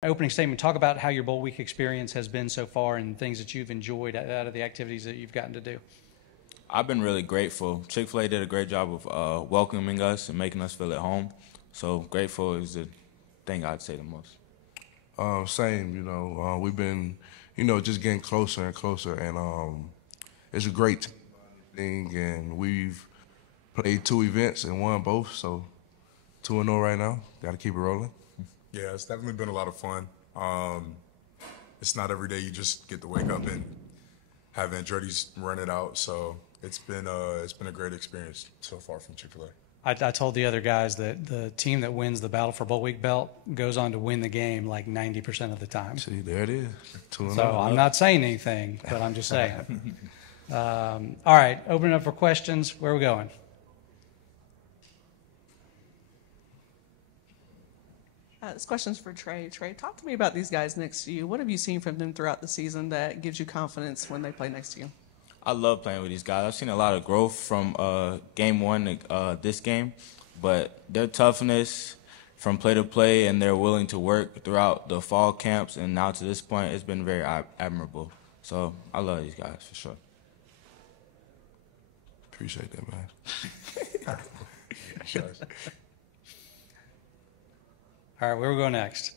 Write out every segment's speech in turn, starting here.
Opening statement, talk about how your bowl week experience has been so far and things that you've enjoyed out of the activities that you've gotten to do. I've been really grateful. Chick-fil-A did a great job of welcoming us and making us feel at home. So grateful is the thing I'd say the most. Same, we've been, just getting closer and closer, and it's a great thing, and we've played 2 events and won both, so 2-0 right now. Got to keep it rolling. Yeah, it's definitely been a lot of fun. It's not every day you just get to wake up and have Andretti's run it out, so it's been a great experience so far from Chick-fil-A. I told the other guys that the team that wins the Battle for Bowl Week belt goes on to win the game like 90% of the time. See, there it is. 2-0. So I'm not saying anything, but I'm just saying. All right, open it up for questions. Where are we going? This question's for Trey. Trey, talk to me about these guys next to you. What have you seen from them throughout the season that gives you confidence when they play next to you? I love playing with these guys. I've seen a lot of growth from game 1 to this game, but their toughness from play to play and their willing to work throughout the fall camps and now to this point, it's been very admirable. So I love these guys for sure. Appreciate that, man. All right, where we go next?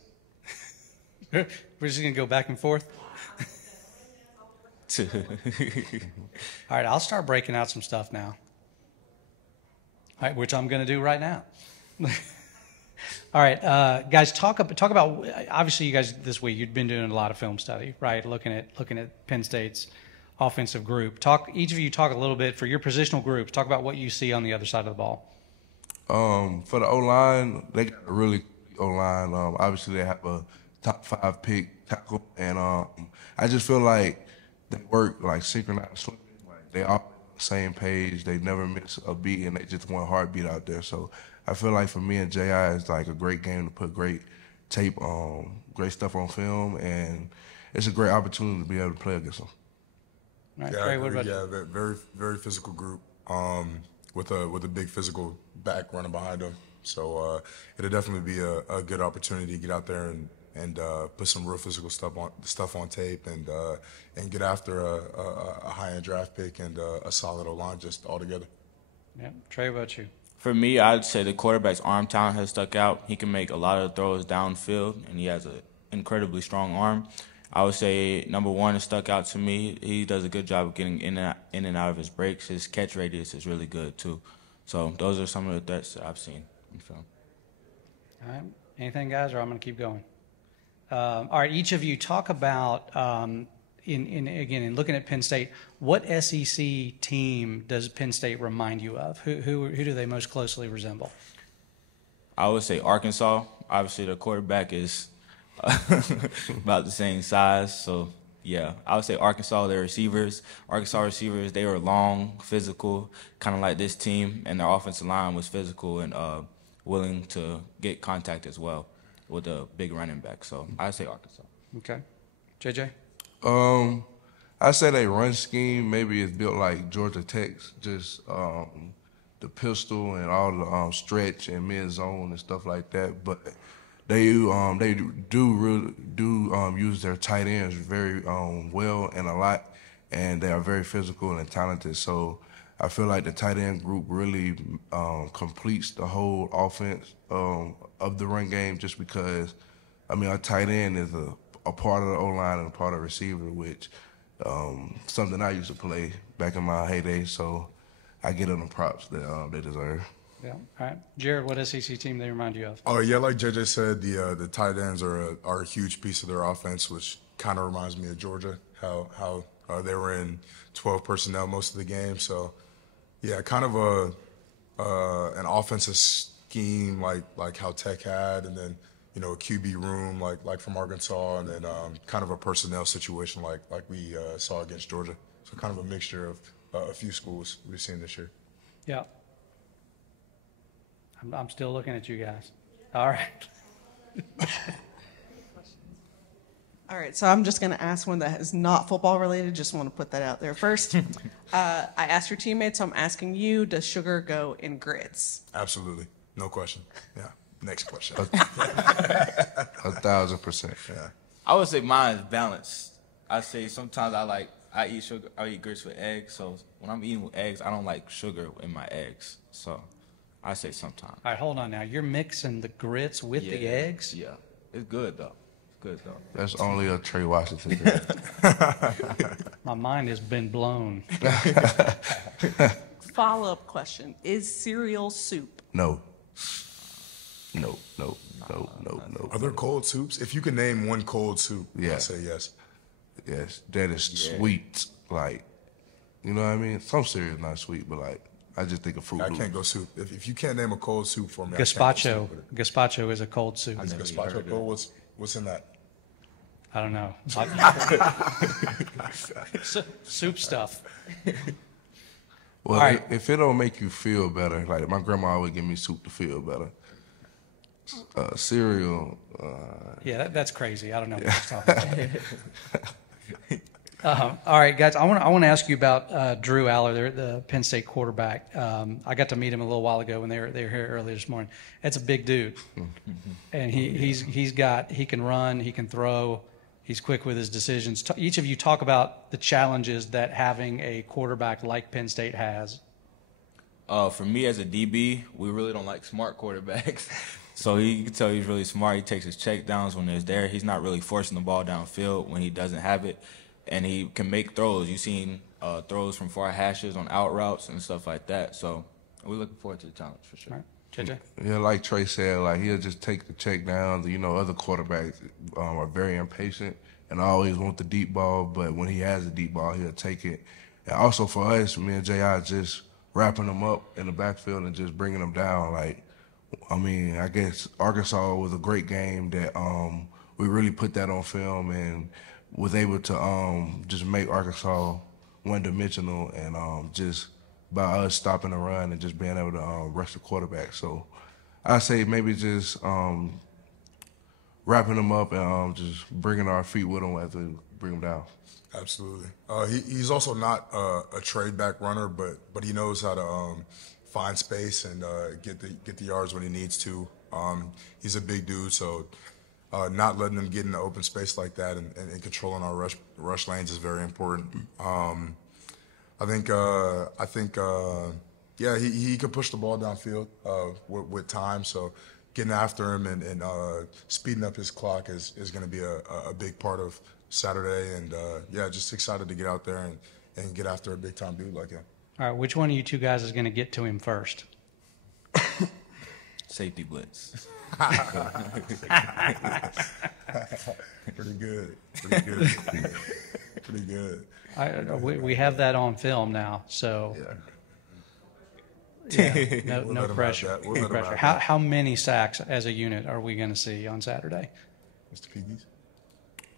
We're just going to go back and forth? All right, I'll start breaking out some stuff now. All right, which I'm going to do right now. All right, guys, talk about. Obviously, you guys this week you've been doing a lot of film study, right? Looking at Penn State's offensive group. Each of you talk a little bit for your positional groups. Talk about what you see on the other side of the ball. For the O-line, they got a really good O-line. Obviously, they have a top 5 pick tackle, and I just feel like they work like synchronously. Like they all on the same page. They never miss a beat, and they just one heartbeat out there. So I feel like for me and J.I., it's like a great game to put great tape on, great stuff on film, and it's a great opportunity to be able to play against them. All right, Yeah, Trey, what about you? yeah, very very physical group with a big physical back running behind them. So it'll definitely be a good opportunity to get out there and put some real physical stuff on tape and get after a high-end draft pick and a solid O-line just all together. Yeah, Trey, what about you? For me, I'd say the quarterback's arm talent has stuck out. He can make a lot of throws downfield, and he has an incredibly strong arm. I would say number 1 has stuck out to me. He does a good job of getting in and out of his breaks. His catch radius is really good, too. So those are some of the threats that I've seen in film. All right, anything, guys, or I'm going to keep going? All right, each of you talk about, in looking at Penn State, what SEC team does Penn State remind you of? Who do they most closely resemble? I would say Arkansas. Obviously, the quarterback is about the same size. So, yeah, I would say Arkansas, their receivers. Arkansas receivers, they were long, physical, kind of like this team, and their offensive line was physical and willing to get contact as well with a big running back. So I'd say Arkansas. Okay. JJ? I say they run scheme maybe is built like Georgia Tech's, just the pistol and all the stretch and mid zone and stuff like that. But they do use their tight ends very well and a lot, and they are very physical and talented. So I feel like the tight end group really completes the whole offense of the run game, just because, I mean, a tight end is a part of the O-line and a part of the receiver, which something I used to play back in my heyday. So I get them the props that they deserve. Yeah. All right. Jared, what SEC team they remind you of? Oh yeah, like JJ said, the tight ends are a huge piece of their offense, which kind of reminds me of Georgia, how they were in 12 personnel most of the game. So yeah, kind of an offensive scheme like how Tech had, and then a QB room like from Arkansas, and then kind of a personnel situation like we saw against Georgia. So kind of a mixture of a few schools we've seen this year. Yeah. I'm still looking at you guys. All right. All right, so I'm just going to ask one that is not football related. Just want to put that out there first. I asked your teammates, so I'm asking you, does sugar go in grits? Absolutely. No question. Yeah. Next question. 1,000%. Yeah. I would say mine is balanced. I say sometimes I eat sugar. I eat grits with eggs. So when I'm eating with eggs, I don't like sugar in my eggs. So I say sometimes. All right, hold on now. You're mixing the grits with the eggs? Yeah, it's good though. Good though. That's only a Trey Washington thing. My mind has been blown. Follow-up question: is cereal soup? No. No. Are there cold soups? If you can name one cold soup, Yeah. I'd say yes. Yes, that is sweet. Like, you know what I mean? Some cereal is not sweet, but like, I just think of Fruit I Loops. can't go soup. If you can't name a cold soup for me, I can't go Gazpacho. soup with it. Gazpacho is a cold soup. Is gazpacho cold? What's in that? I don't know. Soup stuff. Well, All right. if it don't make you feel better, like my grandma always give me soup to feel better. Cereal, Yeah, that's crazy. I don't know what you're talking about. All right, guys. I want to ask you about Drew Aller, the Penn State quarterback. I got to meet him a little while ago when they were here earlier this morning. That's a big dude, and he can run, he can throw, he's quick with his decisions. Each of you talk about the challenges that having a quarterback like Penn State has. For me as a DB, we really don't like smart quarterbacks. So you can tell he's really smart. He takes his check downs when it's there. He's not really forcing the ball downfield when he doesn't have it. And he can make throws. You've seen throws from far hashes on out routes and stuff like that. So we're looking forward to the challenge for sure. All right, JJ. yeah, like Trey said, like he'll just take the check down. You know, other quarterbacks are very impatient and always want the deep ball, but when he has the deep ball, he'll take it. And also for us, me and J.I. just wrapping them up in the backfield and just bringing them down. Like, I mean, I guess Arkansas was a great game that we really put that on film and was able to just make Arkansas one-dimensional and just by us stopping the run and just being able to rush the quarterback. So I say maybe just wrapping them up and just bringing our feet with them as we bring them down. Absolutely. He's also not a trade back runner, but he knows how to find space and get the yards when he needs to. He's a big dude, so not letting him get in the open space like that and controlling our rush lanes is very important. I think he can push the ball downfield with time. So getting after him and speeding up his clock is going to be a big part of Saturday. And just excited to get out there and get after a big time dude like him. All right, which one of you two guys is going to get to him first? Safety blitz. Pretty good. Pretty good. We have that on film now, so no We'll let him have pressure. that. We'll No let him pressure. have that. How many sacks as a unit are we going to see on Saturday? Mr. Pegues?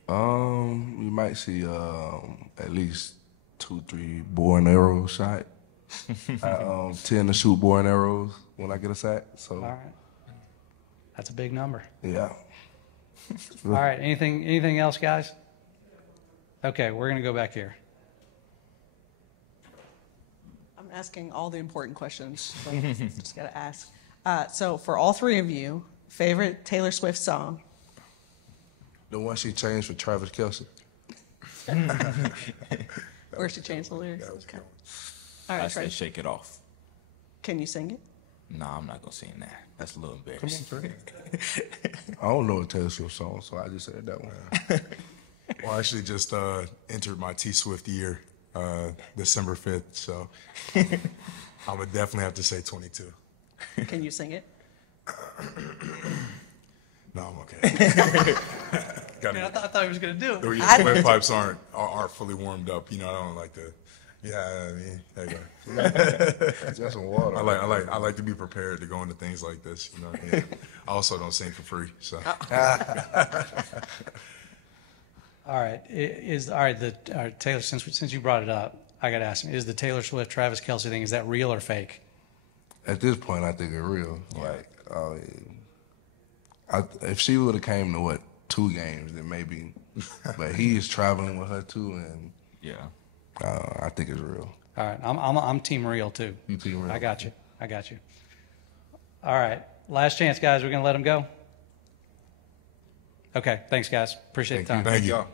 We might see at least 2-3 bow and arrow shot. I tend to shoot bow and arrows when I get a sack. So All right, that's a big number. yeah. All right, anything else, guys? Okay, we're going to go back here. I'm asking all the important questions. So just got to ask. So for all three of you, favorite Taylor Swift song? The one she changed for Travis Kelce. Or she changed the lyrics? That was Okay. cool. All I right, say Trey. shake it off. Can you sing it? Nah, I'm not gonna sing that. That's a little embarrassing. I don't know a Taylor Swift song, so I just said that one. Well, I actually just entered my T Swift year, December 5th, so I would definitely have to say 22. Can you sing it? No, I'm okay. Got I thought he was going to do it. The windpipes aren't fully warmed up. You know, I don't like to. Yeah, I mean, there you go. Just some water. I like to be prepared to go into things like this. You know, what I mean? I also don't sing for free, so. All right, Taylor. Since you brought it up, I got to ask him: is the Taylor Swift Travis Kelce thing, is that real or fake? At this point, I think it's real. If she would have came to 2 games, then maybe. But he is traveling with her too, and Yeah. I think it's real. All right, I'm team real too. You team real? I got you. All right. Last chance, guys. We're going to let them go. Okay. Thanks, guys. Appreciate the time. Thank you. Y'all.